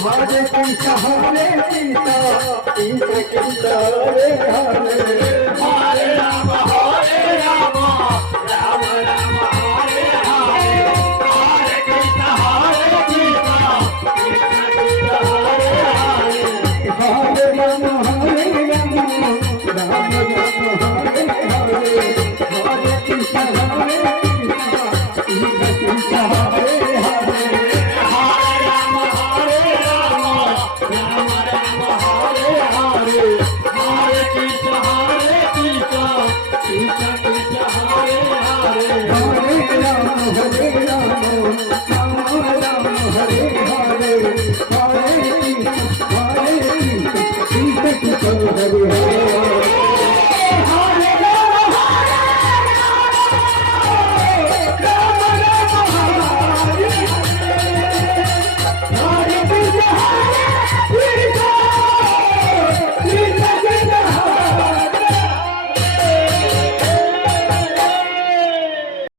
Hare Krishna, Hare Krishna, Krishna Krishna, Hare Hare, Hare Rama, Hare Rama, Rama Rama, Hare Hare, Hare Krishna, Hare Krishna, Krishna Krishna, Hare Hare, Hare Rama, Hare Rama, Rama Rama, Hare Hare, Hare Krishna, Hare Krishna, Krishna Krishna, Hare Hare. Hare Rama, Hare Rama,